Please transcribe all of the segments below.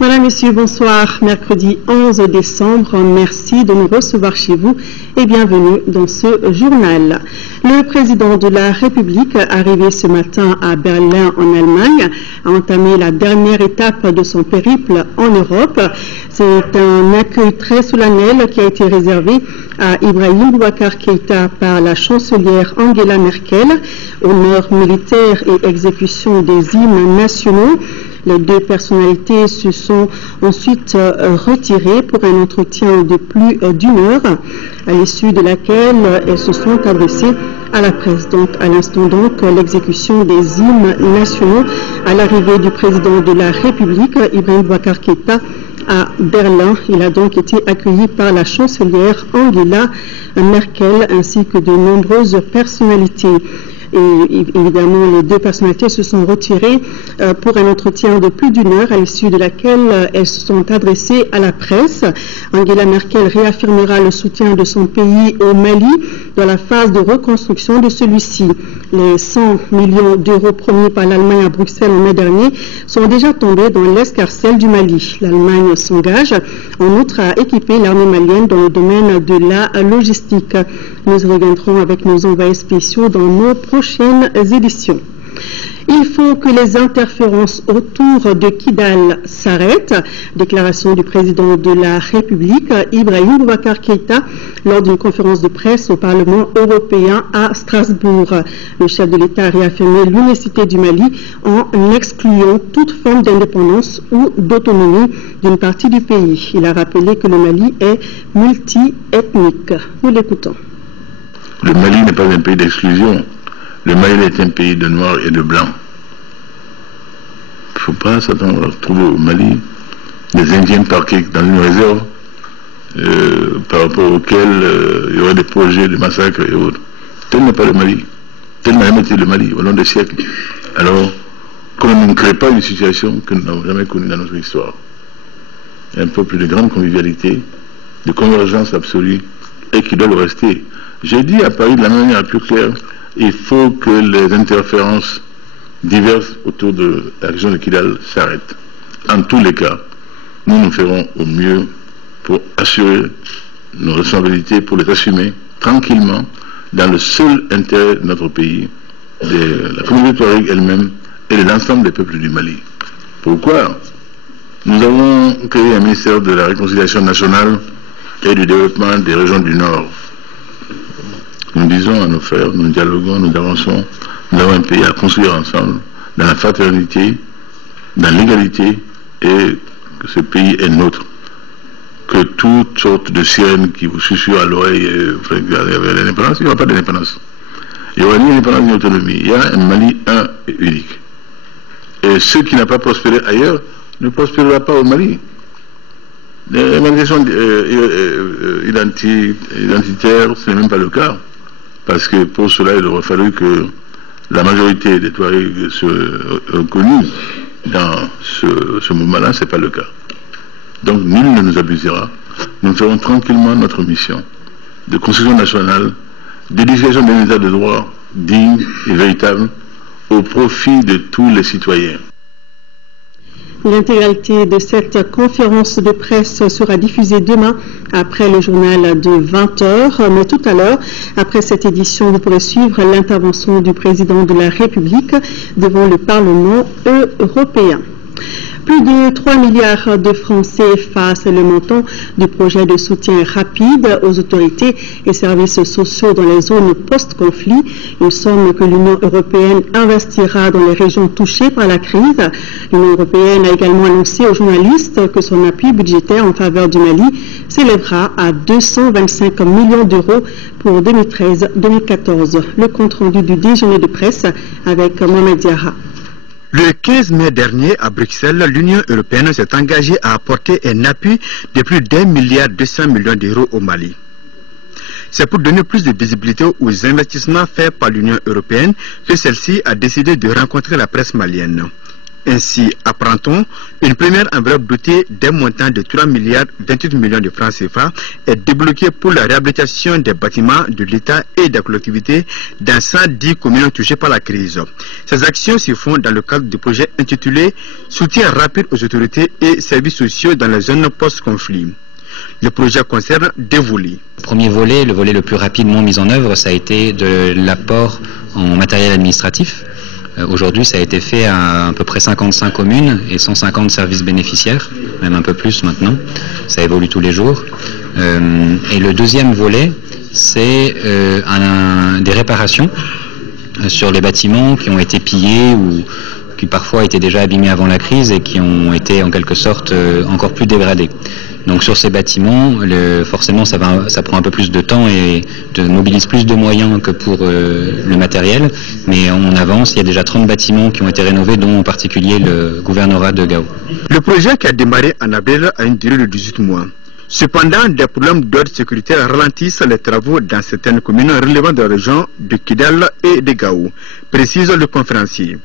Voilà, messieurs, bonsoir. Mercredi 11 décembre, merci de nous recevoir chez vous et bienvenue dans ce journal. Le président de la République, arrivé ce matin à Berlin en Allemagne, a entamé la dernière étape de son périple en Europe. C'est un accueil très solennel qui a été réservé à Ibrahim Boubacar Keïta par la chancelière Angela Merkel, honneur militaire et exécution des hymnes nationaux. Les deux personnalités se sont ensuite retirées pour un entretien de plus d'une heure, à l'issue de laquelle elles se sont adressées à la presse. Donc, à l'instant donc, l'exécution des hymnes nationaux à l'arrivée du président de la République, Ibrahim Boubacar Keïta, à Berlin. Il a donc été accueilli par la chancelière Angela Merkel ainsi que de nombreuses personnalités. Et évidemment, les deux personnalités se sont retirées pour un entretien de plus d'une heure, à l'issue de laquelle elles se sont adressées à la presse. Angela Merkel réaffirmera le soutien de son pays au Mali dans la phase de reconstruction de celui-ci. Les 100 millions d'euros promis par l'Allemagne à Bruxelles en mai dernier sont déjà tombés dans l'escarcelle du Mali. L'Allemagne s'engage en outre à équiper l'armée malienne dans le domaine de la logistique. Nous reviendrons avec nos envoyés spéciaux dans nos prochaines éditions. Il faut que les interférences autour de Kidal s'arrêtent. Déclaration du président de la République, Ibrahim Boubacar Keïta, lors d'une conférence de presse au Parlement européen à Strasbourg. Le chef de l'État a réaffirmé l'unicité du Mali en excluant toute forme d'indépendance ou d'autonomie d'une partie du pays. Il a rappelé que le Mali est multi-ethnique. Nous l'écoutons. Le Mali n'est pas un pays d'exclusion. Le Mali est un pays de noirs et de blancs. Il ne faut pas s'attendre à trouver au Mali des Indiens parqués dans une réserve par rapport auxquels il y aurait des projets de massacre et autres. Tel n'est pas le Mali. Tel n'a jamais été le Mali au long des siècles. Alors, qu'on ne crée pas une situation que nous n'avons jamais connue dans notre histoire. Un peuple de grande convivialité, de convergence absolue, et qui doit le rester. J'ai dit à Paris de la manière la plus claire, il faut que les interférences diverses autour de la région de Kidal s'arrêtent. En tous les cas, nous ferons au mieux pour assurer nos responsabilités, pour les assumer tranquillement, dans le seul intérêt de notre pays, de la communauté touareg elle-même et de l'ensemble des peuples du Mali. Pourquoi? Nous avons créé un ministère de la réconciliation nationale et du développement des régions du Nord. Nous disons à nos frères, nous dialoguons, nous avançons, nous avons un pays à construire ensemble, dans la fraternité, dans l'égalité, et que ce pays est nôtre. Que toutes sortes de sirènes qui vous susurrent à l'oreille, l'indépendance, il n'y aura pas d'indépendance. Il n'y aura ni indépendance ni autonomie. Il y a un Mali un et unique. Et ce qui n'a pas prospéré ailleurs ne prospérera pas au Mali. Les manifestations identitaires, ce n'est même pas le cas. Parce que pour cela, il aurait fallu que la majorité des Touaregs soient reconnus dans ce mouvement-là, ce n'est pas le cas. Donc nul ne nous abusera. Nous ferons tranquillement notre mission de construction nationale, d'édification d'un état de droit digne et véritable au profit de tous les citoyens. L'intégralité de cette conférence de presse sera diffusée demain après le journal de 20h. Mais tout à l'heure, après cette édition, vous pourrez suivre l'intervention du président de la République devant le Parlement européen. Plus de 3 milliards de francs CFA, c'est le montant du projet de soutien rapide aux autorités et services sociaux dans les zones post-conflit, une somme que l'Union européenne investira dans les régions touchées par la crise. L'Union européenne a également annoncé aux journalistes que son appui budgétaire en faveur du Mali s'élèvera à 225 millions d'euros pour 2013-2014. Le compte-rendu du déjeuner de presse avec Mohamed Diarra. Le 15 mai dernier, à Bruxelles, l'Union européenne s'est engagée à apporter un appui de plus d'1,2 milliard d'euros au Mali. C'est pour donner plus de visibilité aux investissements faits par l'Union européenne que celle-ci a décidé de rencontrer la presse malienne. Ainsi, apprend-on, une première enveloppe dotée d'un montant de 3 milliards 28 millions de francs CFA est débloquée pour la réhabilitation des bâtiments de l'État et des collectivités dans 110 communes touchées par la crise. Ces actions se font dans le cadre du projet intitulé « Soutien rapide aux autorités et services sociaux dans les zones post-conflit ». Le projet concerne deux volets. Le premier volet, le volet le plus rapidement mis en œuvre, ça a été de l'apport en matériel administratif. Aujourd'hui, ça a été fait à peu près 55 communes et 150 services bénéficiaires, même un peu plus maintenant. Ça évolue tous les jours. Et le deuxième volet, c'est des réparations sur les bâtiments qui ont été pillés ou qui parfois étaient déjà abîmés avant la crise et qui ont été en quelque sorte encore plus dégradés. Donc sur ces bâtiments, forcément ça prend un peu plus de temps et mobilise plus de moyens que pour le matériel, mais on avance, il y a déjà 30 bâtiments qui ont été rénovés, dont en particulier le gouvernorat de Gao. Le projet qui a démarré en avril a une durée de 18 mois. Cependant, des problèmes d'ordre sécuritaire ralentissent les travaux dans certaines communes relevant de la région de Kidal et de Gao, précise le conférencier.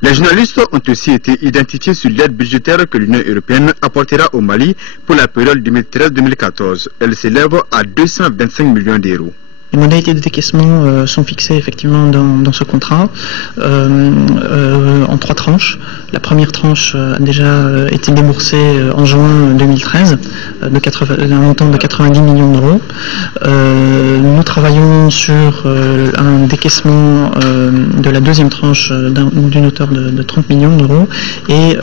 Les journalistes ont aussi été identifiés sur l'aide budgétaire que l'Union européenne apportera au Mali pour la période 2013-2014. Elle s'élève à 225 millions d'euros. Les modalités de décaissement sont fixées effectivement dans ce contrat en 3 tranches. La première tranche a déjà été déboursée en juin 2013 d'un montant de 90 millions d'euros. Nous travaillons sur un décaissement de la deuxième tranche d'une hauteur de 30 millions d'euros et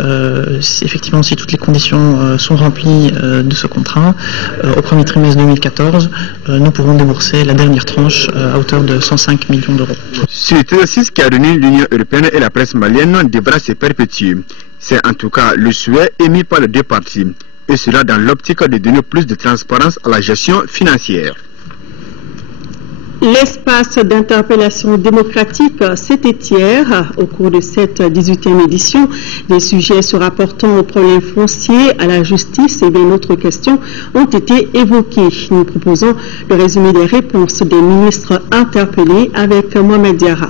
effectivement si toutes les conditions sont remplies de ce contrat, au premier trimestre 2014, nous pourrons débourser la dernière tranche à hauteur de 105 millions d'euros. Ce exercice qui a réuni l'Union européenne et la presse malienne devra se perpétuer. C'est en tout cas le souhait émis par les deux parties, et cela dans l'optique de donner plus de transparence à la gestion financière. L'espace d'interpellation démocratique, c'était hier, au cours de cette 18e édition. Des sujets se rapportant aux problèmes fonciers, à la justice et bien d'autres questions ont été évoqués. Nous proposons le résumé des réponses des ministres interpellés avec Mohamed Diarra.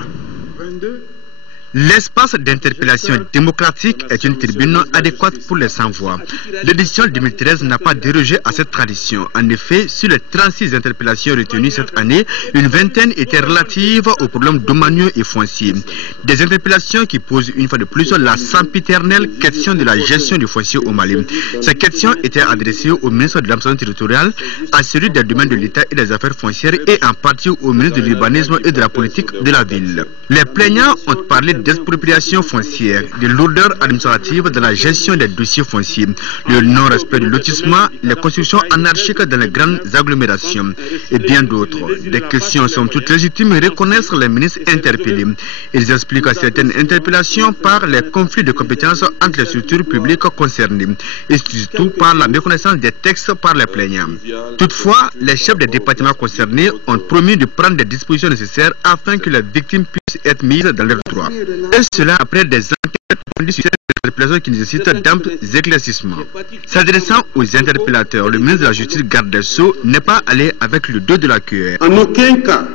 L'espace d'interpellation démocratique est une tribune adéquate pour les sans-voix. L'édition 2013 n'a pas dérogé à cette tradition. En effet, sur les 36 interpellations retenues cette année, une vingtaine étaient relatives aux problèmes domaniaux et fonciers. Des interpellations qui posent une fois de plus la sempiternelle question de la gestion du foncier au Mali. Ces questions étaient adressées au ministre de l'administration territoriale, à celui des domaines de l'État et des affaires foncières et en partie au ministre de l'urbanisme et de la politique de la ville. Les plaignants ont parlé d'expropriation foncière, de lourdeur administrative de la gestion des dossiers fonciers, le non-respect du lotissement, les constructions anarchiques dans les grandes agglomérations et bien d'autres. Des questions sont toutes légitimes et reconnaissent les ministres interpellés. Ils expliquent certaines interpellations par les conflits de compétences entre les structures publiques concernées et surtout par la méconnaissance des textes par les plaignants. Toutefois, les chefs des départements concernés ont promis de prendre des dispositions nécessaires afin que les victimes puissent être mises dans leurs droits. Et cela après des enquêtes conduites sur ces interpellations qui nécessitent d'amples éclaircissements. S'adressant aux interpellateurs, le ministre de la Justice garde des Sceaux n'est pas allé avec le dos de la cuillère. En aucun cas,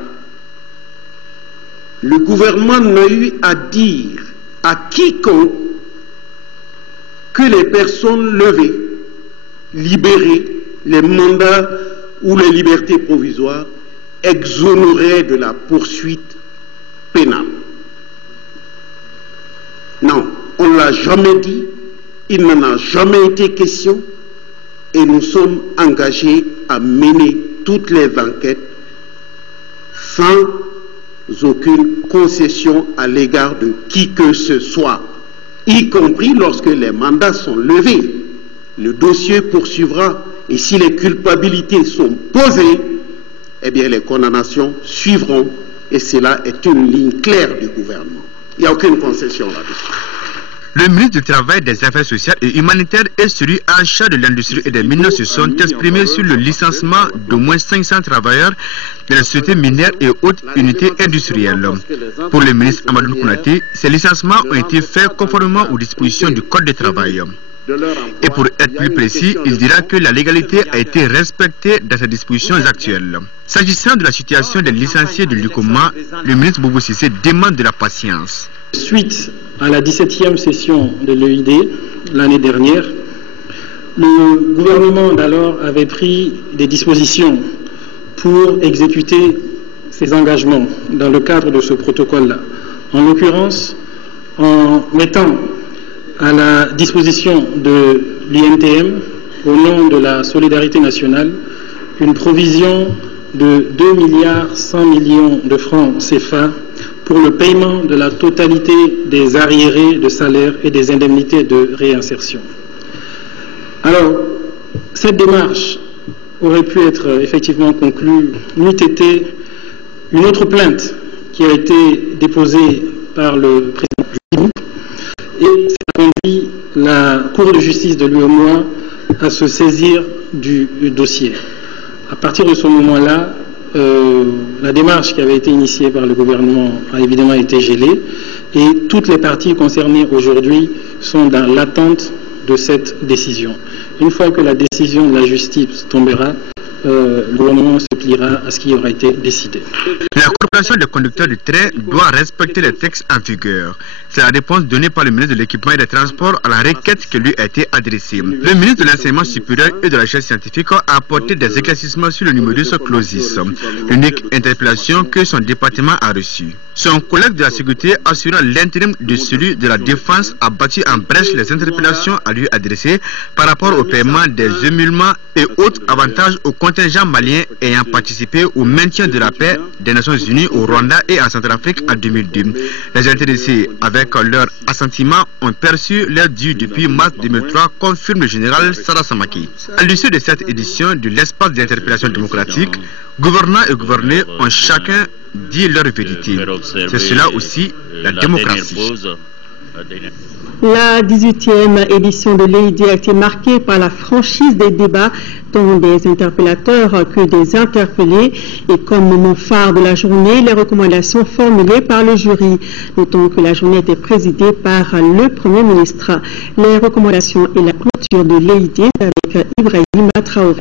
le gouvernement n'a eu à dire à quiconque que les personnes levées, libérées, les mandats ou les libertés provisoires exonéraient de la poursuite pénale. Non, on ne l'a jamais dit, il n'en a jamais été question et nous sommes engagés à mener toutes les enquêtes sans aucune concession à l'égard de qui que ce soit, y compris lorsque les mandats sont levés. Le dossier poursuivra et si les culpabilités sont posées, eh bien les condamnations suivront et cela est une ligne claire du gouvernement. Il n'y a aucune concession là-dessus. Le ministre du Travail, des Affaires sociales et humanitaires et celui en charge de l'industrie et des mines se sont exprimés sur le licenciement d'au moins 500 travailleurs de la société minière et autres unités industrielles. Pour le ministre Amadou Kounaté, ces licenciements ont été faits conformément aux dispositions du Code du travail. Et pour être plus précis, il dira que la légalité a été respectée dans ces dispositions actuelles. S'agissant de la situation des licenciés de l'UCOMA, le ministre Boubou Cissé demande de la patience. Suite à la 17e session de l'EID l'année dernière, le gouvernement d'alors avait pris des dispositions pour exécuter ses engagements dans le cadre de ce protocole-là. En l'occurrence, en mettant à la disposition de l'INTM, au nom de la solidarité nationale, une provision de 2,1 milliards de francs CFA pour le paiement de la totalité des arriérés de salaire et des indemnités de réinsertion. Alors, cette démarche aurait pu être effectivement conclue, n'eût été une autre plainte qui a été déposée par le président du groupe et ça a conduit la Cour de justice de l'UEMOA à se saisir du dossier. À partir de ce moment-là, la démarche qui avait été initiée par le gouvernement a évidemment été gelée et toutes les parties concernées aujourd'hui sont dans l'attente de cette décision. Une fois que la décision de la justice tombera, le gouvernement se pliera à ce qui aura été décidé. La corporation des conducteurs du train doit respecter les textes en vigueur. C'est la réponse donnée par le ministre de l'Équipement et des Transports à la requête qui lui a été adressée. Le ministre de l'Enseignement supérieur et de la Recherche scientifique a apporté des éclaircissements sur le numerus clausus, l'unique interpellation que son département a reçue. Son collègue de la sécurité assurant l'intérim de celui de la défense a battu en brèche les interpellations à lui adressées par rapport au paiement des émoluments et autres avantages aux contingents maliens ayant participé au maintien de la paix des Nations Unies au Rwanda et en Centrafrique en 2002. Les intéressés, avec leur assentiment, ont perçu leur dû depuis mars 2003, confirme le général Sada Samaki. À l'issue de cette édition de l'espace d'interpellation démocratique, gouvernants et gouvernés ont chacun dit leur vérité. C'est cela aussi la démocratie. La 18e édition de l'EID a été marquée par la franchise des débats, tant des interpellateurs que des interpellés, et comme moment phare de la journée, les recommandations formulées par le jury. Notons que la journée était présidée par le Premier ministre. Les recommandations et la clôture de l'EID avec Ibrahim Traoré.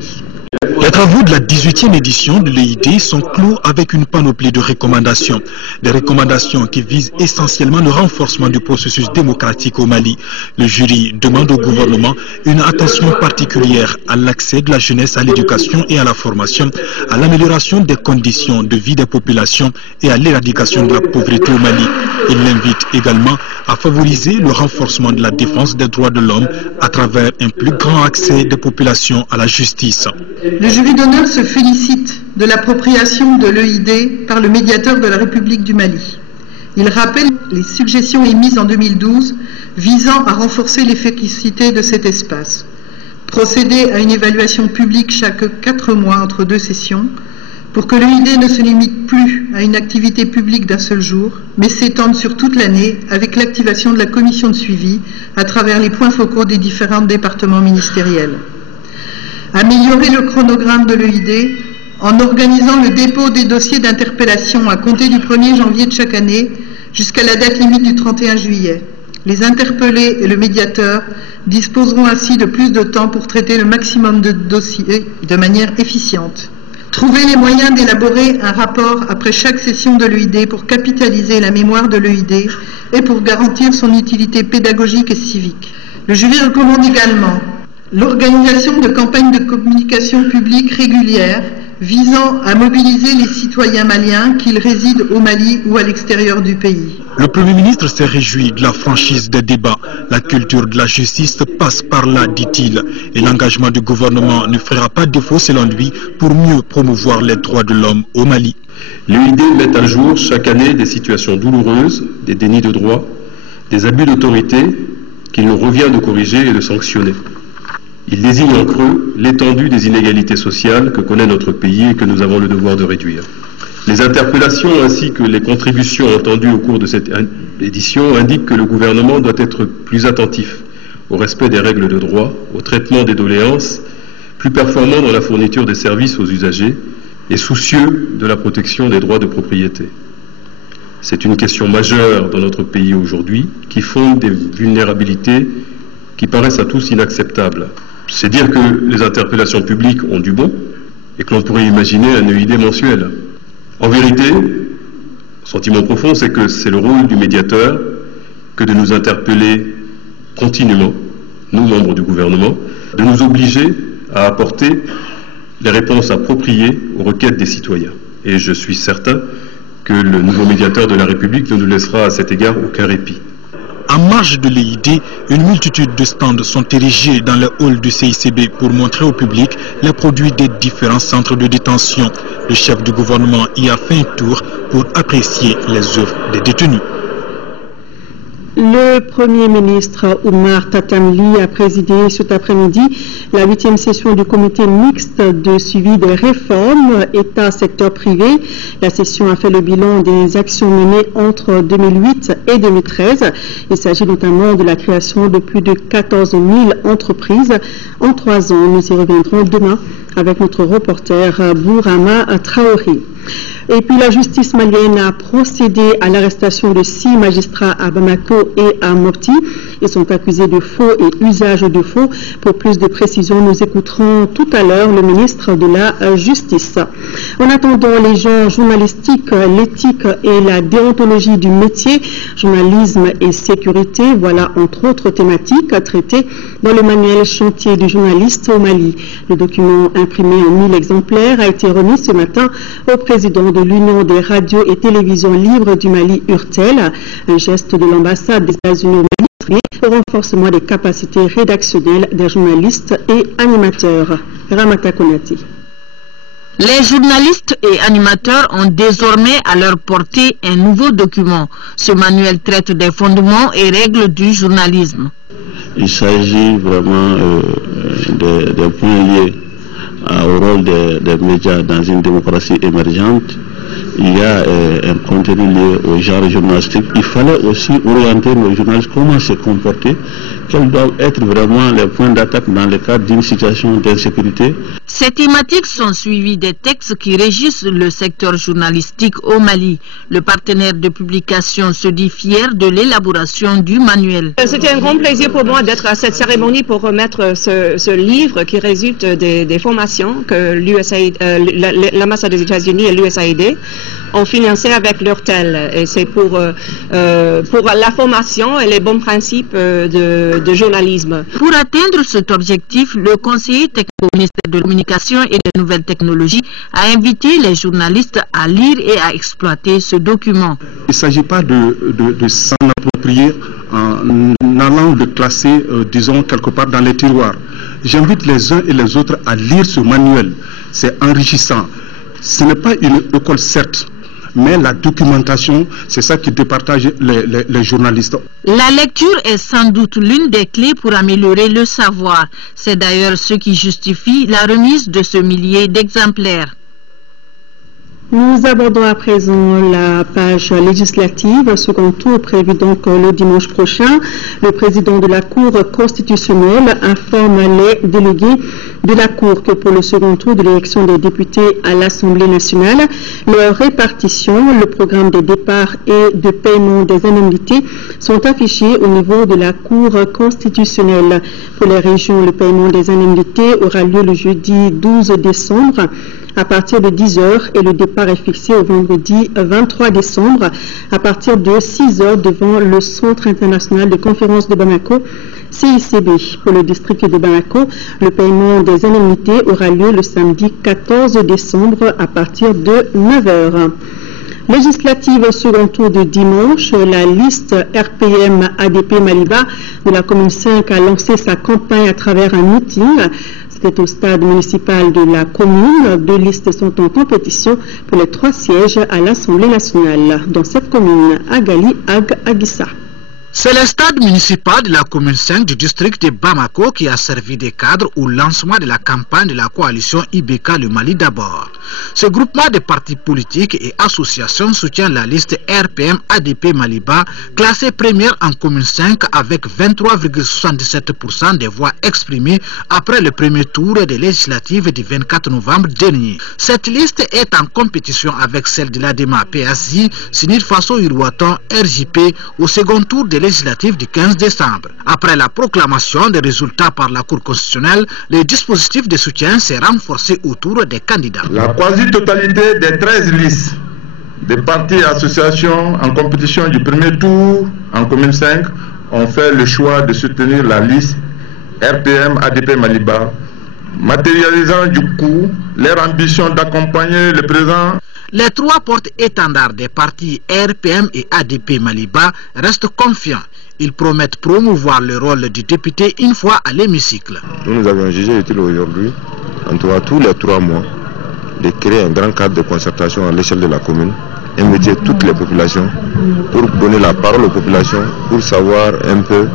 Les travaux de la 18e édition de l'EID sont clos avec une panoplie de recommandations. Des recommandations qui visent essentiellement le renforcement du processus démocratique au Mali. Le jury demande au gouvernement une attention particulière à l'accès de la jeunesse à l'éducation et à la formation, à l'amélioration des conditions de vie des populations et à l'éradication de la pauvreté au Mali. Il l'invite également à favoriser le renforcement de la défense des droits de l'homme à travers un plus grand accès des populations à la justice. Le jury d'honneur se félicite de l'appropriation de l'EID par le médiateur de la République du Mali. Il rappelle les suggestions émises en 2012 visant à renforcer l'efficacité de cet espace. Procéder à une évaluation publique chaque 4 mois entre 2 sessions pour que l'EID ne se limite plus à une activité publique d'un seul jour, mais s'étende sur toute l'année avec l'activation de la commission de suivi à travers les points focaux des différents départements ministériels. Améliorer le chronogramme de l'EID en organisant le dépôt des dossiers d'interpellation à compter du 1er janvier de chaque année jusqu'à la date limite du 31 juillet. Les interpellés et le médiateur disposeront ainsi de plus de temps pour traiter le maximum de dossiers de manière efficiente. Trouver les moyens d'élaborer un rapport après chaque session de l'EID pour capitaliser la mémoire de l'EID et pour garantir son utilité pédagogique et civique. Le jury recommande également l'organisation de campagnes de communication publique régulières visant à mobiliser les citoyens maliens, qu'ils résident au Mali ou à l'extérieur du pays. Le Premier ministre s'est réjoui de la franchise des débats. La culture de la justice passe par là, dit-il, et l'engagement du gouvernement ne fera pas défaut, selon lui, pour mieux promouvoir les droits de l'homme au Mali. L'UID met à jour chaque année des situations douloureuses, des dénis de droits, des abus d'autorité qu'il nous revient de corriger et de sanctionner. Il désigne en creux l'étendue des inégalités sociales que connaît notre pays et que nous avons le devoir de réduire. Les interpellations ainsi que les contributions entendues au cours de cette édition indiquent que le gouvernement doit être plus attentif au respect des règles de droit, au traitement des doléances, plus performant dans la fourniture des services aux usagers et soucieux de la protection des droits de propriété. C'est une question majeure dans notre pays aujourd'hui qui fonde des vulnérabilités qui paraissent à tous inacceptables. C'est dire que les interpellations publiques ont du bon et que l'on pourrait imaginer un EID mensuel. En vérité, sentiment profond, c'est que c'est le rôle du médiateur que de nous interpeller continuellement, nous membres du gouvernement, de nous obliger à apporter les réponses appropriées aux requêtes des citoyens. Et je suis certain que le nouveau médiateur de la République ne nous laissera à cet égard aucun répit. En marge de l'EID, une multitude de stands sont érigés dans le hall du CICB pour montrer au public les produits des différents centres de détention. Le chef du gouvernement y a fait un tour pour apprécier les œuvres des détenus. Le Premier ministre Oumar Tatamli a présidé cet après-midi la 8e session du comité mixte de suivi des réformes État-secteur privé. La session a fait le bilan des actions menées entre 2008 et 2013. Il s'agit notamment de la création de plus de 14 000 entreprises en 3 ans. Nous y reviendrons demain avec notre reporter Bourama Traoré. Et puis la justice malienne a procédé à l'arrestation de 6 magistrats à Bamako et à Mopti. Ils sont accusés de faux et usage de faux. Pour plus de précisions, nous écouterons tout à l'heure le ministre de la Justice. En attendant, les genres journalistiques, l'éthique et la déontologie du métier, journalisme et sécurité, voilà entre autres thématiques traitées dans le manuel chantier du journaliste au Mali. Le document imprimé en 1000 exemplaires a été remis ce matin au président de l'Union des radios et télévisions libres du Mali, URTEL, un geste de l'ambassade des États-Unis au Mali au renforcement des capacités rédactionnelles des journalistes et animateurs. Ramata Konati. Les journalistes et animateurs ont désormais à leur portée un nouveau document. Ce manuel traite des fondements et règles du journalisme. Il s'agit vraiment des points liés au rôle des médias dans une démocratie émergente. Il y a un contenu lié au genre journalistique. Il fallait aussi orienter nos journalistes, comment se comporter, quels doivent être vraiment les points d'attaque dans le cadre d'une situation d'insécurité. Ces thématiques sont suivies des textes qui régissent le secteur journalistique au Mali. Le partenaire de publication se dit fier de l'élaboration du manuel. C'était un grand plaisir pour moi d'être à cette cérémonie pour remettre ce livre qui résulte des formations que l'ambassade des États-Unis et l'USAID ont financé avec l'URTEL. Et c'est pour la formation et les bons principes de journalisme. Pour atteindre cet objectif, le conseiller technique au ministère de la Communication et des Nouvelles Technologies a invité les journalistes à lire et à exploiter ce document. Il ne s'agit pas de s'en approprier en allant le classer, disons, quelque part dans les tiroirs. J'invite les uns et les autres à lire ce manuel. C'est enrichissant. Ce n'est pas une école, certes, mais la documentation, c'est ça qui départage les journalistes. La lecture est sans doute l'une des clés pour améliorer le savoir. C'est d'ailleurs ce qui justifie la remise de ce millier d'exemplaires. Nous abordons à présent la page législative, second tour prévu donc le dimanche prochain. Le président de la Cour constitutionnelle informe les délégués de la Cour que pour le second tour de l'élection des députés à l'Assemblée nationale, leur répartition, le programme des départs et de paiement des indemnités sont affichés au niveau de la Cour constitutionnelle. Pour les régions, le paiement des indemnités aura lieu le jeudi 12 décembre. À partir de 10h et le départ est fixé au vendredi 23 décembre à partir de 6h devant le Centre international de conférence de Bamako, CICB. Pour le district de Bamako, le paiement des indemnités aura lieu le samedi 14 décembre à partir de 9h. Législative second tour de dimanche, la liste RPM ADP Maliba de la commune 5 a lancé sa campagne à travers un meeting. C'était au stade municipal de la commune. 2 listes sont en compétition pour les 3 sièges à l'Assemblée nationale. Dans cette commune, Agali Agissa. C'est le stade municipal de la commune 5 du district de Bamako qui a servi de cadre au lancement de la campagne de la coalition IBK Le Mali d'abord. Ce groupement de partis politiques et associations soutient la liste RPM ADP Maliba, classée première en commune 5 avec 23,77% des voix exprimées après le premier tour des législatives du 24 novembre dernier. Cette liste est en compétition avec celle de l'ADEMA PSI, Sinir Faso Uruaton RJP au second tour des législatives du 15 décembre. Après la proclamation des résultats par la Cour constitutionnelle, le dispositif de soutien s'est renforcé autour des candidats. La quasi-totalité des 13 listes des partis et associations en compétition du premier tour en commune 5 ont fait le choix de soutenir la liste RPM ADP Maliba, matérialisant du coup leur ambition d'accompagner le président. Les trois porte-étendards des partis RPM et ADP Maliba restent confiants. Ils promettent promouvoir le rôle du député une fois à l'hémicycle. Nous avions jugé utile aujourd'hui, en tout cas tous les 3 mois, de créer un grand cadre de concertation à l'échelle de la commune, inviter toutes les populations pour donner la parole aux populations, pour savoir un peu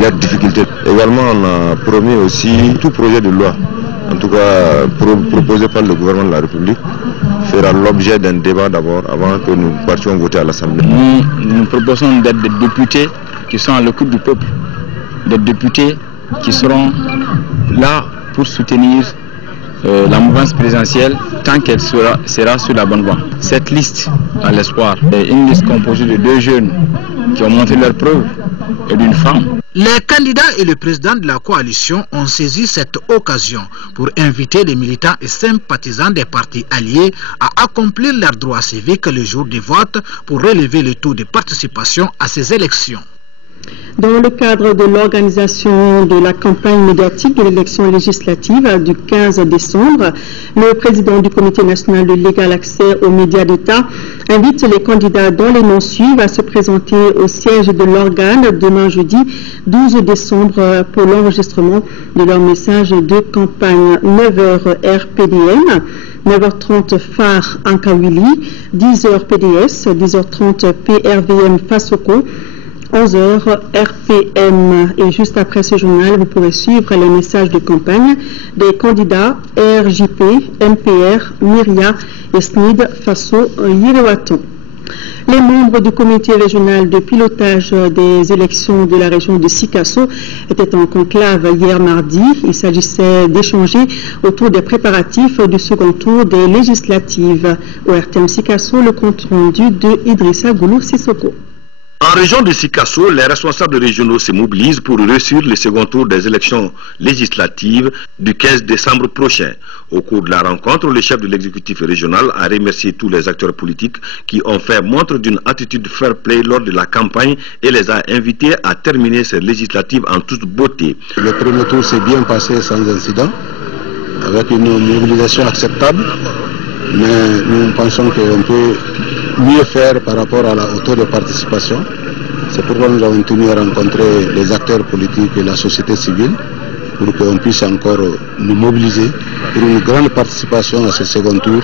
leurs difficultés. Également, on a promis aussi tout projet de loi, en tout cas proposé par le gouvernement de la République, fera l'objet d'un débat d'abord avant que nous partions voter à l'Assemblée. Nous proposons d'être des députés qui sont à l'écoute du peuple, des députés qui seront là pour soutenir la mouvance présidentielle tant qu'elle sera sur la bonne voie. Cette liste, à l'espoir, est une liste composée de 2 jeunes qui ont montré leur preuve et d'une femme. Les candidats et le président de la coalition ont saisi cette occasion pour inviter les militants et sympathisants des partis alliés à accomplir leurs droits civiques le jour du vote pour relever le taux de participation à ces élections. Dans le cadre de l'organisation de la campagne médiatique de l'élection législative du 15 décembre, le président du Comité national de l'égal accès aux médias d'État invite les candidats dont les noms suivent à se présenter au siège de l'organe demain jeudi 12 décembre pour l'enregistrement de leur message de campagne. 9h RPDM, 9h30 phare Ankawili, 10h PDS, 10h30 PRVM Fasoko, 11h RPM. Et juste après ce journal, vous pourrez suivre les messages de campagne des candidats RJP, MPR, Myria et SNID Faso Yirewatan. Les membres du comité régional de pilotage des élections de la région de Sikasso étaient en conclave hier mardi. Il s'agissait d'échanger autour des préparatifs du second tour des législatives. Au RTM Sikasso, le compte rendu de Idrissa Goulou Sissoko. En région de Sikasso, les responsables régionaux se mobilisent pour réussir le second tour des élections législatives du 15 décembre prochain. Au cours de la rencontre, le chef de l'exécutif régional a remercié tous les acteurs politiques qui ont fait montre d'une attitude fair play lors de la campagne et les a invités à terminer ces législatives en toute beauté. Le premier tour s'est bien passé sans incident, avec une mobilisation acceptable, mais nous pensons qu'on peut mieux faire par rapport à la hauteur de participation. C'est pourquoi nous avons tenu à rencontrer les acteurs politiques et la société civile pour qu'on puisse encore nous mobiliser pour une grande participation à ce second tour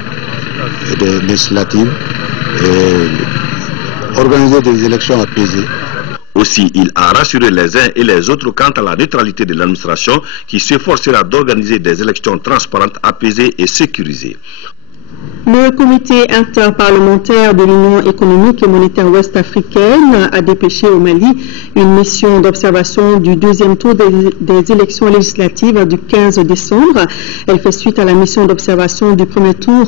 des législatives et organiser des élections apaisées. Aussi, il a rassuré les uns et les autres quant à la neutralité de l'administration qui s'efforcera d'organiser des élections transparentes, apaisées et sécurisées. Le comité interparlementaire de l'Union économique et monétaire ouest-africaine a dépêché au Mali une mission d'observation du deuxième tour des élections législatives du 15 décembre. Elle fait suite à la mission d'observation du premier tour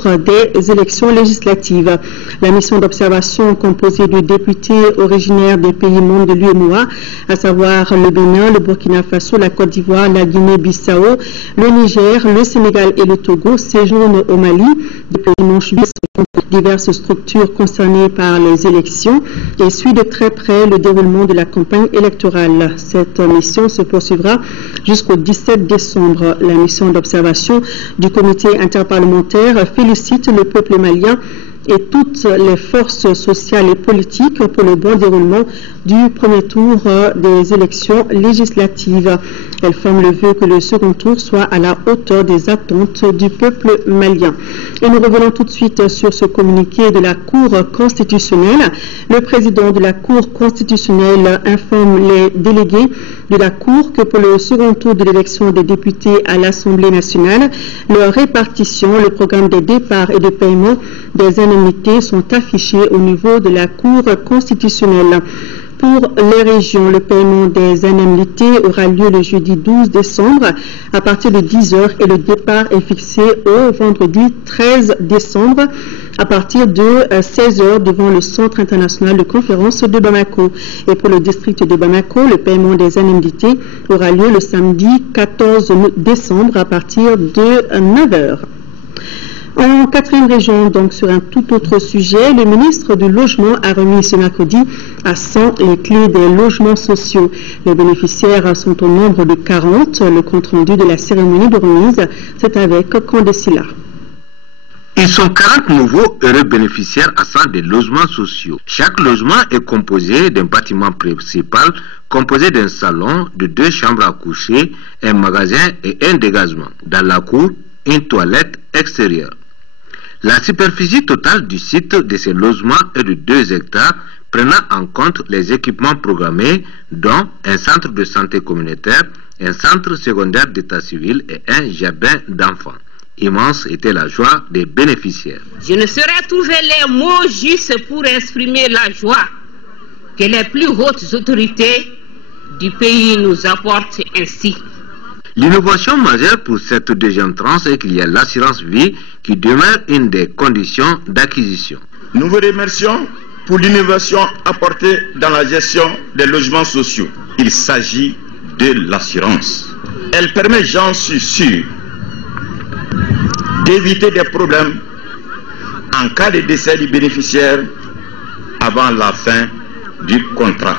des élections législatives. La mission d'observation composée de députés originaires des pays membres de l'UEMOA, à savoir le Bénin, le Burkina Faso, la Côte d'Ivoire, la Guinée-Bissau, le Niger, le Sénégal et le Togo, séjournent au Mali depuis dimanche 8 diverses structures concernées par les élections et suit de très près le déroulement de la campagne électorale. Cette mission se poursuivra jusqu'au 17 décembre. La mission d'observation du comité interparlementaire félicite le peuple malien et toutes les forces sociales et politiques pour le bon déroulement du premier tour des élections législatives. Elle forme le vœu que le second tour soit à la hauteur des attentes du peuple malien. Et nous revenons tout de suite sur ce communiqué de la Cour constitutionnelle. Le président de la Cour constitutionnelle informe les délégués de la Cour que pour le second tour de l'élection des députés à l'Assemblée nationale, leur répartition, le programme des départs et de paiement des indemnités sont affichés au niveau de la Cour constitutionnelle. Pour les régions, le paiement des indemnités aura lieu le jeudi 12 décembre à partir de 10h et le départ est fixé au vendredi 13 décembre à partir de 16h devant le Centre international de conférence de Bamako. Et pour le district de Bamako, le paiement des indemnités aura lieu le samedi 14 décembre à partir de 9h. En quatrième région, donc sur un tout autre sujet, le ministre du Logement a remis ce mercredi à 100 les clés des logements sociaux. Les bénéficiaires sont au nombre de 40. Le compte-rendu de la cérémonie de remise, c'est avec Condessila. Ils sont 40 nouveaux heureux bénéficiaires à 100 des logements sociaux. Chaque logement est composé d'un bâtiment principal, composé d'un salon, de 2 chambres à coucher, un magasin et un dégagement. Dans la cour, une toilette extérieure. La superficie totale du site de ces logements est de 2 hectares, prenant en compte les équipements programmés, dont un centre de santé communautaire, un centre secondaire d'état civil et un jardin d'enfants. Immense était la joie des bénéficiaires. Je ne saurais trouver les mots justes pour exprimer la joie que les plus hautes autorités du pays nous apportent ainsi. L'innovation majeure pour cette deuxième tranche est qu'il y a l'assurance vie qui demeure une des conditions d'acquisition. Nous vous remercions pour l'innovation apportée dans la gestion des logements sociaux. Il s'agit de l'assurance. Elle permet, j'en suis sûr, d'éviter des problèmes en cas de décès du bénéficiaire avant la fin du contrat.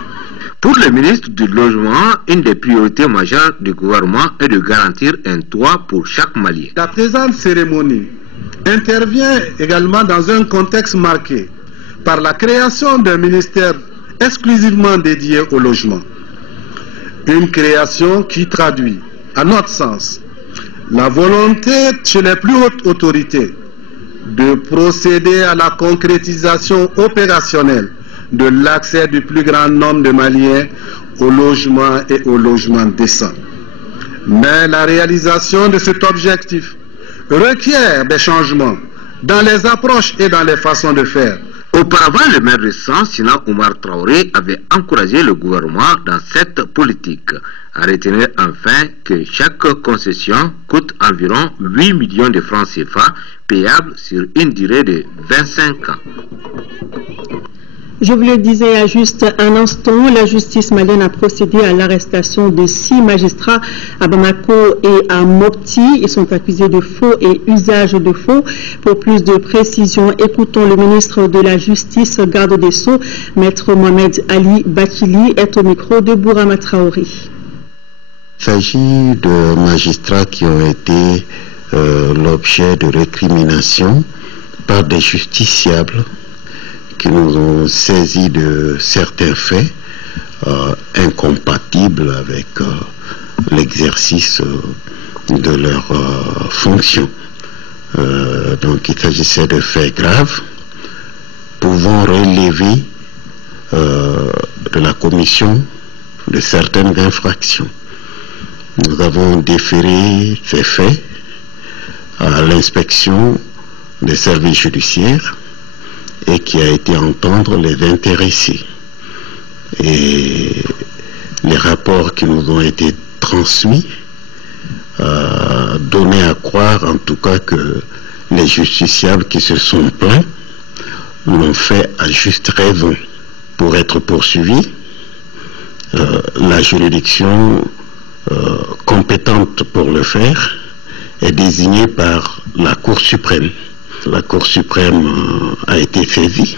Pour le ministre du Logement, une des priorités majeures du gouvernement est de garantir un toit pour chaque Malien. La présente cérémonie intervient également dans un contexte marqué par la création d'un ministère exclusivement dédié au logement. Une création qui traduit, à notre sens, la volonté chez les plus hautes autorités de procéder à la concrétisation opérationnelle de l'accès du plus grand nombre de Maliens au logement et au logement décent. Mais la réalisation de cet objectif requiert des changements dans les approches et dans les façons de faire. Auparavant, le maire de San, Sina Oumar Traoré, avait encouragé le gouvernement dans cette politique, à retenir enfin que chaque concession coûte environ 8 millions de francs CFA, payables sur une durée de 25 ans. Je vous le disais à juste un instant, la justice malienne a procédé à l'arrestation de 6 magistrats à Bamako et à Mopti. Ils sont accusés de faux et usage de faux. Pour plus de précision, écoutons le ministre de la Justice, garde des Sceaux, Maître Mohamed Ali Bakili, est au micro de Bourama Traoré. Il s'agit de magistrats qui ont été l'objet de récrimination par des justiciables qui nous ont saisi de certains faits incompatibles avec l'exercice de leurs fonctions. Donc il s'agissait de faits graves pouvant relever de la commission de certaines infractions. Nous avons déféré ces faits à l'inspection des services judiciaires et qui a été entendre les intéressés. Et les rapports qui nous ont été transmis donnaient à croire en tout cas que les justiciables qui se sont plaints l'ont fait à juste raison. Pour être poursuivis, la juridiction compétente pour le faire est désignée par la Cour suprême. La Cour suprême a été saisie,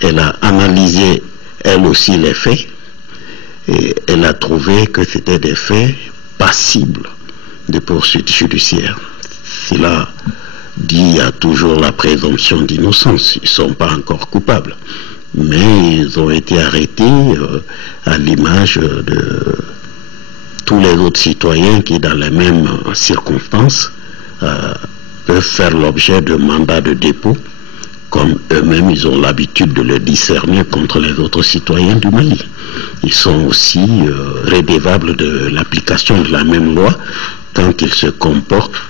elle a analysé elle aussi les faits et elle a trouvé que c'était des faits passibles de poursuite judiciaire. Cela dit, il y a toujours la présomption d'innocence, ils ne sont pas encore coupables, mais ils ont été arrêtés à l'image de tous les autres citoyens qui, dans les mêmes circonstances, peuvent faire l'objet de mandats de dépôt, comme eux-mêmes ils ont l'habitude de le discerner contre les autres citoyens du Mali. Ils sont aussi redevables de l'application de la même loi quand ils se comportent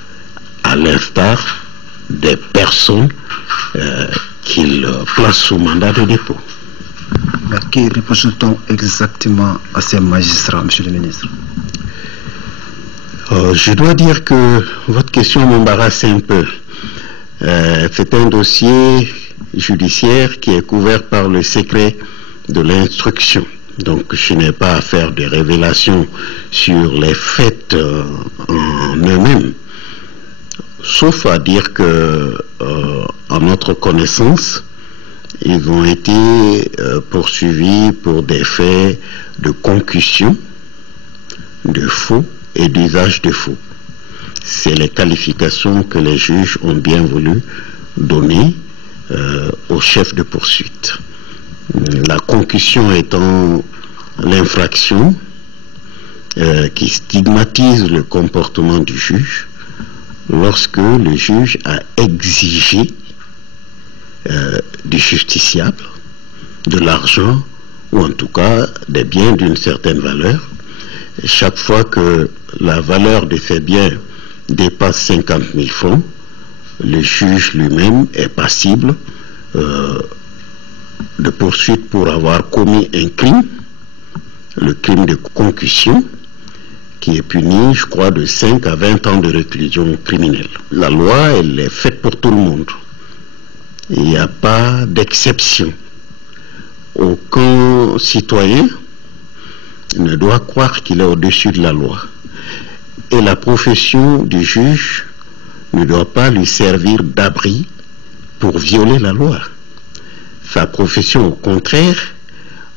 à l'instar des personnes qu'ils placent sous mandat de dépôt. Mais qui représente-t-on exactement à ces magistrats, monsieur le ministre? Je dois dire que votre question m'embarrasse un peu. C'est un dossier judiciaire qui est couvert par le secret de l'instruction. Donc je n'ai pas à faire des révélations sur les faits en eux-mêmes. sauf à dire que, à notre connaissance, ils ont été poursuivis pour des faits de concussion, de faux et d'usage de faux. C'est les qualifications que les juges ont bien voulu donner au chef de poursuite. La concussion étant l'infraction qui stigmatise le comportement du juge lorsque le juge a exigé du justiciable de l'argent ou en tout cas des biens d'une certaine valeur. Et chaque fois que la valeur de ces biens dépasse 50 000 francs, le juge lui-même est passible de poursuite pour avoir commis un crime, le crime de concussion, qui est puni, je crois, de 5 à 20 ans de réclusion criminelle. La loi, elle est faite pour tout le monde. Il n'y a pas d'exception. Aucun citoyen ne doit croire qu'il est au-dessus de la loi. Et la profession du juge ne doit pas lui servir d'abri pour violer la loi. Sa profession, au contraire,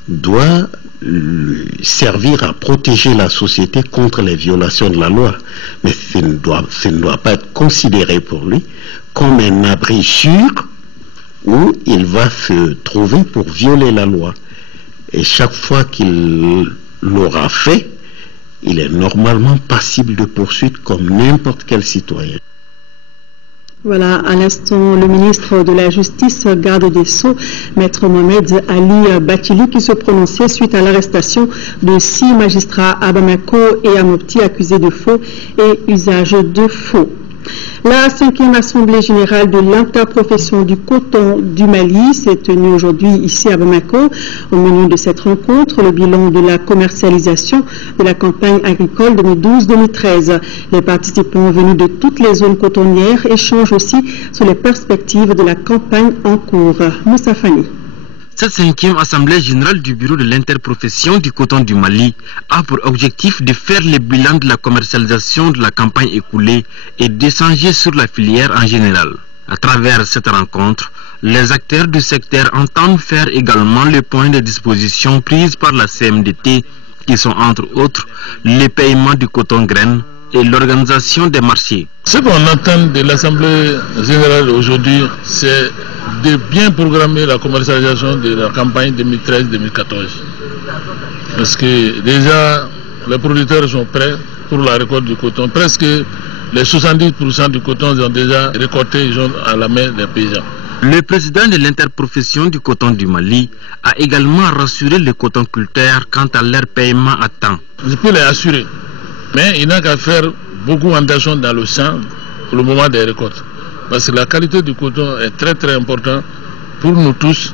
doit lui servir à protéger la société contre les violations de la loi. Mais ce ne doit pas être considéré pour lui comme un abri sûr où il va se trouver pour violer la loi. Et chaque fois qu'il l'aura fait, il est normalement passible de poursuite comme n'importe quel citoyen. Voilà, à l'instant, le ministre de la Justice, garde des Sceaux, Maître Mohamed Ali Bathily, qui se prononçait suite à l'arrestation de 6 magistrats à Bamako et à Mopti accusés de faux et usage de faux. La 5e Assemblée générale de l'interprofession du coton du Mali s'est tenue aujourd'hui ici à Bamako. Au menu de cette rencontre, le bilan de la commercialisation de la campagne agricole 2012-2013. Les participants venus de toutes les zones cotonnières échangent aussi sur les perspectives de la campagne en cours. Moussa Fani. Cette 5e Assemblée générale du bureau de l'interprofession du coton du Mali a pour objectif de faire le bilan de la commercialisation de la campagne écoulée et d'échanger sur la filière en général. À travers cette rencontre, les acteurs du secteur entendent faire également le point de dispositions prises par la CMDT qui sont entre autres le paiement du coton graine et l'organisation des marchés. Ce qu'on entend de l'Assemblée générale aujourd'hui, c'est de bien programmer la commercialisation de la campagne 2013-2014. Parce que déjà, les producteurs sont prêts pour la récolte du coton. Presque les 70% du coton sont déjà récoltés, ils ont à la main des paysans. Le président de l'interprofession du coton du Mali a également rassuré les cotonculteurs quant à leur paiement à temps. Je peux les assurer, mais il n'a qu'à faire beaucoup d'attention dans le champ pour le moment des récoltes. Parce que la qualité du coton est très très importante pour nous tous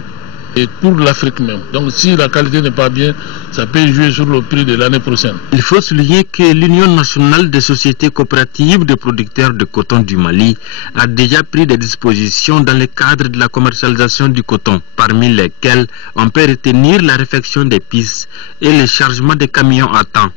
et pour l'Afrique même. Donc si la qualité n'est pas bien, ça peut jouer sur le prix de l'année prochaine. Il faut souligner que l'Union nationale des sociétés coopératives de producteurs de coton du Mali a déjà pris des dispositions dans le cadre de la commercialisation du coton, parmi lesquelles on peut retenir la réfection des pistes et le chargement des camions à temps.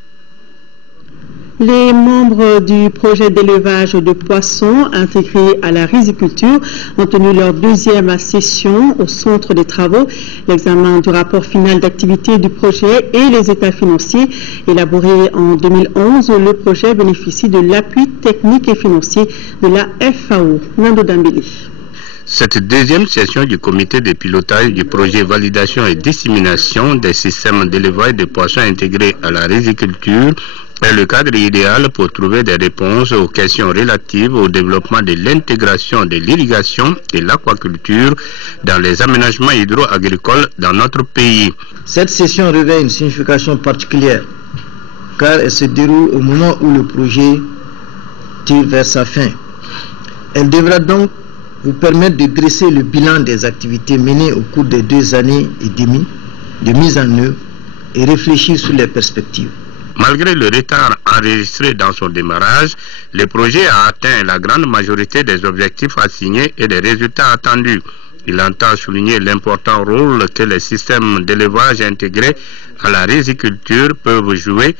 Les membres du projet d'élevage de poissons intégrés à la riziculture ont tenu leur 2e session au centre des travaux. L'examen du rapport final d'activité du projet et les états financiers. Élaboré en 2011, le projet bénéficie de l'appui technique et financier de la FAO. Nando Dambélé. Cette 2e session du comité de pilotage du projet validation et dissémination des systèmes d'élevage de poissons intégrés à la riziculture est le cadre idéal pour trouver des réponses aux questions relatives au développement de l'intégration de l'irrigation et l'aquaculture dans les aménagements hydro-agricoles dans notre pays. Cette session revêt une signification particulière car elle se déroule au moment où le projet tire vers sa fin. Elle devra donc vous permettre de dresser le bilan des activités menées au cours des 2 années et demie de mise en œuvre et réfléchir sur les perspectives. Malgré le retard enregistré dans son démarrage, le projet a atteint la grande majorité des objectifs assignés et des résultats attendus. Il entend souligner l'important rôle que les systèmes d'élevage intégrés à la riziculture peuvent jouer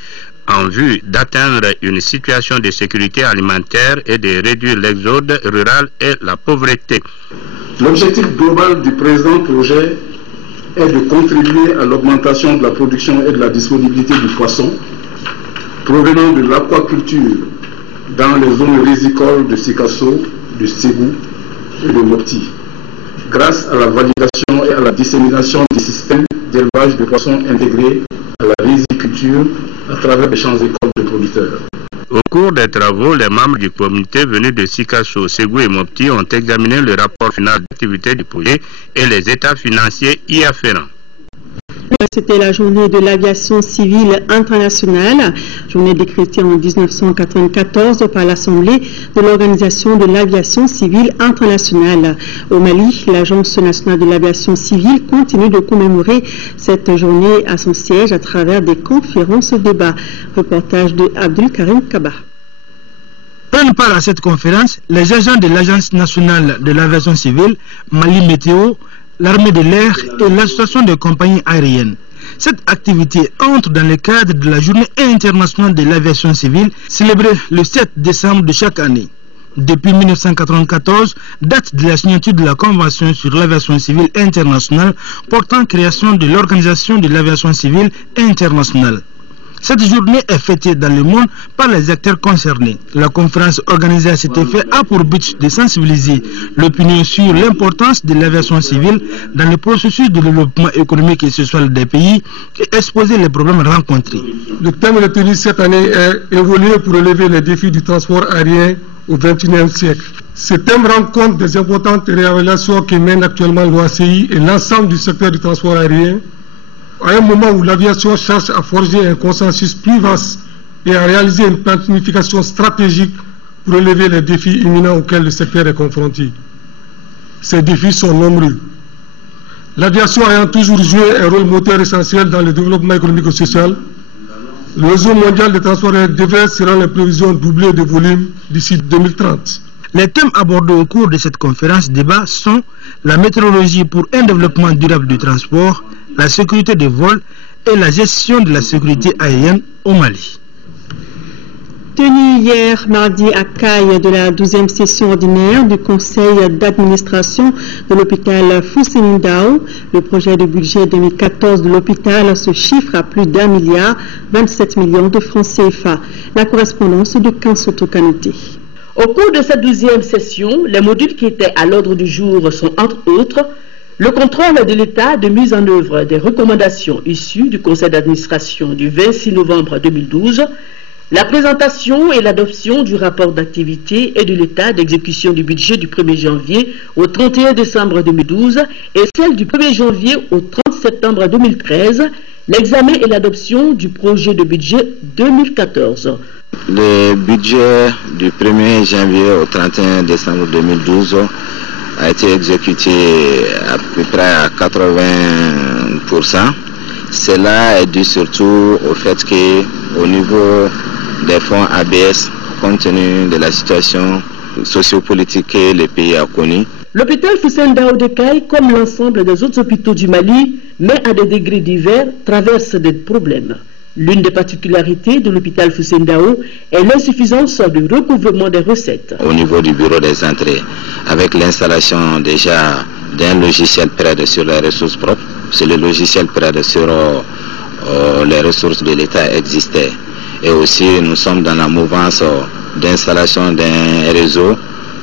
en vue d'atteindre une situation de sécurité alimentaire et de réduire l'exode rural et la pauvreté. L'objectif global du présent projet est de contribuer à l'augmentation de la production et de la disponibilité du poisson provenant de l'aquaculture dans les zones rizicoles de Sikasso, de Ségou et de Mopti, grâce à la validation et à la dissémination des systèmes d'élevage de poissons intégrés à la riziculture à travers les champs écoles de producteurs. Au cours des travaux, les membres du comité venus de Sikasso, Ségou et Mopti ont examiné le rapport final d'activité du projet et les états financiers y afférents. C'était la journée de l'aviation civile internationale, journée décrétée en 1994 par l'Assemblée de l'Organisation de l'aviation civile internationale. Au Mali, l'Agence nationale de l'aviation civile continue de commémorer cette journée à son siège à travers des conférences débats. Reportage de Abdul Karim Kaba. Prennent part à cette conférence les agents de l'Agence nationale de l'aviation civile, Mali Météo, l'armée de l'air et l'association des compagnies aériennes. Cette activité entre dans le cadre de la journée internationale de l'aviation civile célébrée le 7 décembre de chaque année. Depuis 1994, date de la signature de la Convention sur l'aviation civile internationale portant création de l'Organisation de l'aviation civile internationale. Cette journée est fêtée dans le monde par les acteurs concernés. La conférence organisée à cet effet a pour but de sensibiliser l'opinion sur l'importance de l'aviation civile dans le processus de développement économique et social des pays et exposer les problèmes rencontrés. Le thème retenu cette année est évoluer pour relever les défis du transport aérien au XXIe siècle. Ce thème rend compte des importantes révélations que mène actuellement l'OACI et l'ensemble du secteur du transport aérien, à un moment où l'aviation cherche à forger un consensus plus vaste et à réaliser une planification stratégique pour relever les défis imminents auxquels le secteur est confronté. Ces défis sont nombreux. L'aviation ayant toujours joué un rôle moteur essentiel dans le développement économique et social, le réseau mondial de transport devrait, selon les prévisions, doubler de volume d'ici 2030. Les thèmes abordés au cours de cette conférence débat sont la météorologie pour un développement durable du transport, la sécurité des vols et la gestion de la sécurité aérienne au Mali. Tenu hier mardi à Caille de la 12e session ordinaire du conseil d'administration de l'hôpital Fousseni Ndao, le projet de budget 2014 de l'hôpital se chiffre à plus d'1 milliard 27 millions de francs CFA. La correspondance de Kansoto Kanouté. Au cours de cette 12e session, les modules qui étaient à l'ordre du jour sont entre autres le contrôle de l'état de mise en œuvre des recommandations issues du conseil d'administration du 26 novembre 2012, la présentation et l'adoption du rapport d'activité et de l'état d'exécution du budget du 1er janvier au 31 décembre 2012 et celle du 1er janvier au 30 septembre 2013, l'examen et l'adoption du projet de budget 2014. Le budget du 1er janvier au 31 décembre 2012 a été exécuté à peu près à 80%. Cela est dû surtout au fait qu'au niveau des fonds ABS, compte tenu de la situation sociopolitique que le pays a connue, l'hôpital Fousseni Ndao de Caille, comme l'ensemble des autres hôpitaux du Mali, mais à des degrés divers, traverse des problèmes. L'une des particularités de l'hôpital Fousseni Ndao est l'insuffisance du recouvrement des recettes. Au niveau du bureau des entrées, avec l'installation déjà d'un logiciel prêt sur les ressources propres, c'est le logiciel prêt sur les ressources de l'État existait. Et aussi nous sommes dans la mouvance d'installation d'un réseau,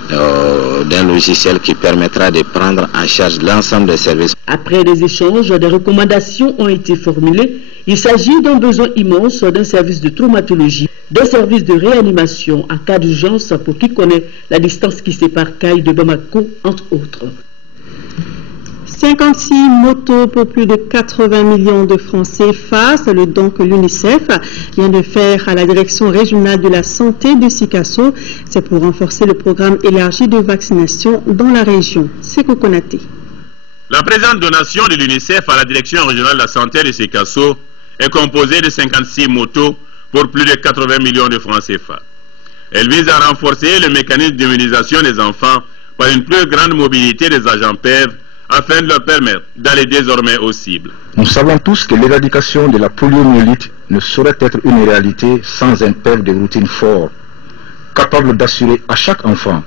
d'un logiciel qui permettra de prendre en charge l'ensemble des services. Après des échanges, des recommandations ont été formulées. Il s'agit d'un besoin immense d'un service de traumatologie, d'un service de réanimation en cas d'urgence pour qui connaît la distance qui sépare Caille de Bamako, entre autres. 56 motos pour plus de 80 millions de francs CFA, c'est le don que l'UNICEF vient de faire à la direction régionale de la santé de Sikasso. C'est pour renforcer le programme élargi de vaccination dans la région. C'est Kokonaté. La présente donation de l'UNICEF à la direction régionale de la santé de Sikasso est composée de 56 motos pour plus de 80 millions de francs CFA. Elle vise à renforcer le mécanisme d'immunisation des enfants par une plus grande mobilité des agents PEV afin de leur permettre d'aller désormais aux cibles. Nous savons tous que l'éradication de la poliomyélite ne saurait être une réalité sans un père de routine fort, capable d'assurer à chaque enfant,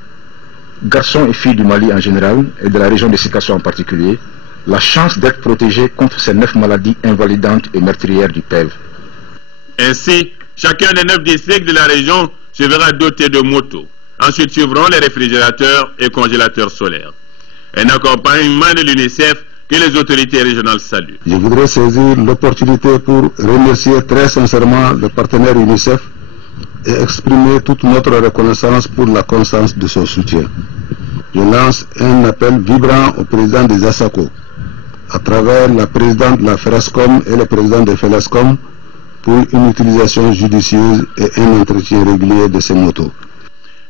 garçon et fille du Mali en général et de la région de Sikasso en particulier, la chance d'être protégé contre ces 9 maladies invalidantes et meurtrières du PEV. Ainsi, chacun des 9 districts de la région se verra doté de motos. Ensuite suivront les réfrigérateurs et congélateurs solaires. Un accompagnement de l'UNICEF que les autorités régionales saluent. Je voudrais saisir l'opportunité pour remercier très sincèrement le partenaire UNICEF et exprimer toute notre reconnaissance pour la constance de son soutien. Je lance un appel vibrant au président des ASACO, à travers la présidente de la FERASCOM et le président de FELASCOM, pour une utilisation judicieuse et un entretien régulier de ces motos.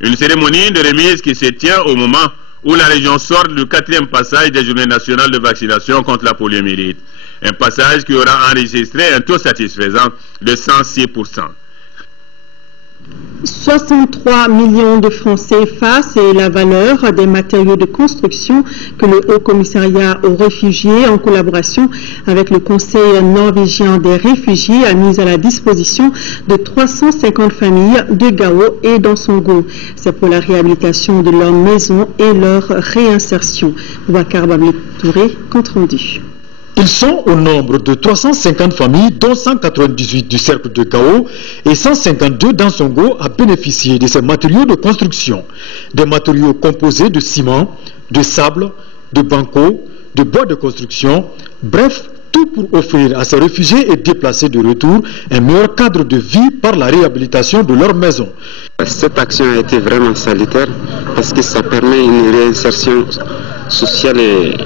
Une cérémonie de remise qui se tient au moment où la région sort du 4e passage des journées nationales de vaccination contre la poliomyélite. Un passage qui aura enregistré un taux satisfaisant de 106%. 63 millions de francs CFA, c'est la valeur des matériaux de construction que le Haut Commissariat aux réfugiés, en collaboration avec le Conseil norvégien des réfugiés, a mis à la disposition de 350 familles de Gao et d'Ansongo. C'est pour la réhabilitation de leur maison et leur réinsertion. Boubacar Bablé-Touré, compte rendu. Ils sont au nombre de 350 familles, dont 198 du cercle de Gao et 152 d'Ansongo à bénéficier de ces matériaux de construction. Des matériaux composés de ciment, de sable, de banco, de bois de construction, bref, tout pour offrir à ces réfugiés et déplacés de retour un meilleur cadre de vie par la réhabilitation de leur maison. Cette action a été vraiment salutaire parce que ça permet une réinsertion sociale et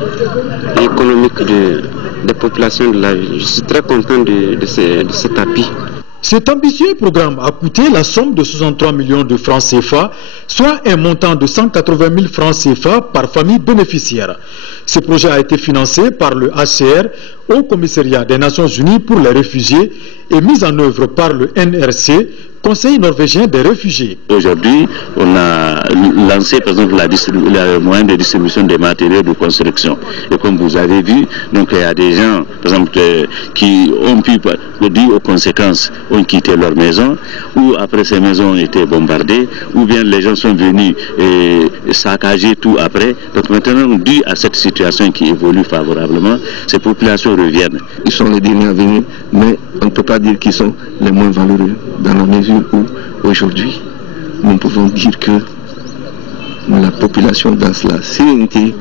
économique des populations de la ville. Je suis très content de cet appui. Cet ambitieux programme a coûté la somme de 63 millions de francs CFA, soit un montant de 180 000 francs CFA par famille bénéficiaire. Ce projet a été financé par le HCR, Haut Commissariat des Nations Unies pour les réfugiés, et mis en œuvre par le NRC, Conseil norvégien des réfugiés. Aujourd'hui, on a lancé par exemple la moyen de distribution des matériaux de construction. Et comme vous avez vu, donc il y a des gens, par exemple, qui ont pu, dû aux conséquences, ont quitté leur maison, ou après ces maisons ont été bombardées, ou bien les gens sont venus saccager tout après. Donc maintenant, dû à cette situation qui évolue favorablement, ces populations reviennent. Ils sont les derniers à venir, mais on ne peut pas dire qu'ils sont les moins valeureux dans la mesure où aujourd'hui nous pouvons dire que la population dans la sérénité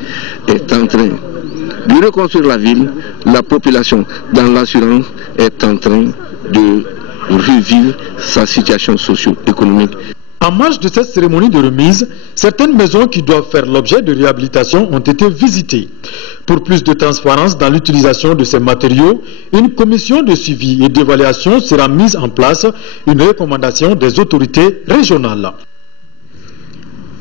est en train de reconstruire la ville, la population dans l'assurance est en train de revivre sa situation socio-économique. En marge de cette cérémonie de remise, certaines maisons qui doivent faire l'objet de réhabilitation ont été visitées. Pour plus de transparence dans l'utilisation de ces matériaux, une commission de suivi et d'évaluation sera mise en place, une recommandation des autorités régionales.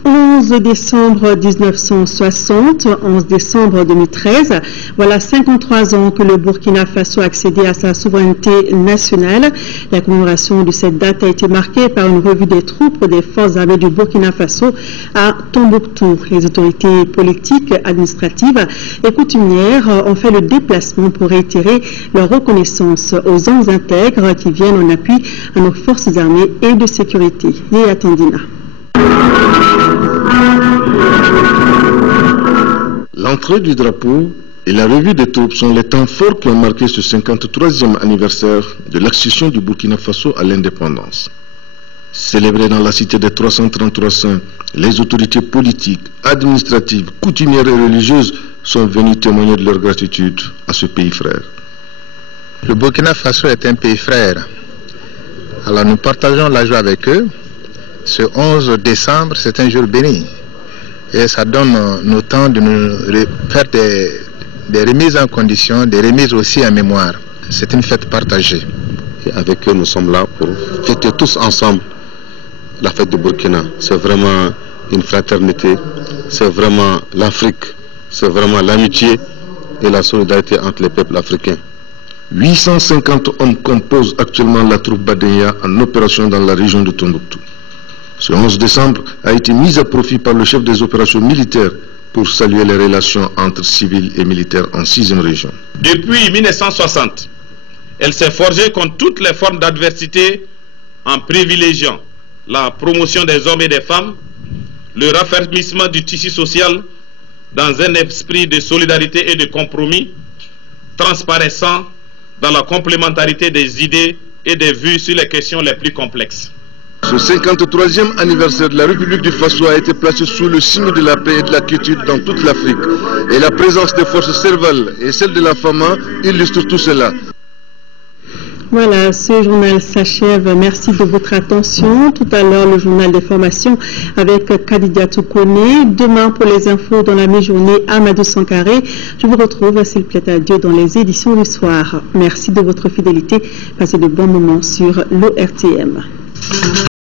11 décembre 1960, 11 décembre 2013, voilà 53 ans que le Burkina Faso a accédé à sa souveraineté nationale. La commémoration de cette date a été marquée par une revue des troupes des forces armées du Burkina Faso à Tombouctou. Les autorités politiques, administratives et coutumières ont fait le déplacement pour réitérer leur reconnaissance aux hommes intègres qui viennent en appui à nos forces armées et de sécurité. Yéa Tandina. L'entrée du drapeau et la revue des troupes sont les temps forts qui ont marqué ce 53e anniversaire de l'accession du Burkina Faso à l'indépendance. Célébrés dans la cité des 333 saints, les autorités politiques, administratives, coutumières et religieuses sont venues témoigner de leur gratitude à ce pays frère. Le Burkina Faso est un pays frère. Alors nous partageons la joie avec eux. Ce 11 décembre, c'est un jour béni. Et ça donne nos temps de nous faire des remises en condition, des remises aussi en mémoire. C'est une fête partagée. Et avec eux, nous sommes là pour fêter tous ensemble la fête du Burkina. C'est vraiment une fraternité, c'est vraiment l'Afrique, c'est vraiment l'amitié et la solidarité entre les peuples africains. 850 hommes composent actuellement la troupe Badenya en opération dans la région de Tombouctou. Ce 11 décembre a été mis à profit par le chef des opérations militaires pour saluer les relations entre civils et militaires en 6e région. Depuis 1960, elle s'est forgée contre toutes les formes d'adversité en privilégiant la promotion des hommes et des femmes, le raffermissement du tissu social dans un esprit de solidarité et de compromis, transparaissant dans la complémentarité des idées et des vues sur les questions les plus complexes. Ce 53e anniversaire de la République du Faso a été placé sous le signe de la paix et de la quiétude dans toute l'Afrique. Et la présence des forces servales et celle de la FAMA illustre tout cela. Voilà, ce journal s'achève. Merci de votre attention. Tout à l'heure, le journal d'information avec Kadidia Toukone. Demain, pour les infos dans la mi-journée, Amadou Sankaré. Je vous retrouve, s'il plaît à Dieu, dans les éditions du soir. Merci de votre fidélité. Passez de bons moments sur l'ORTM.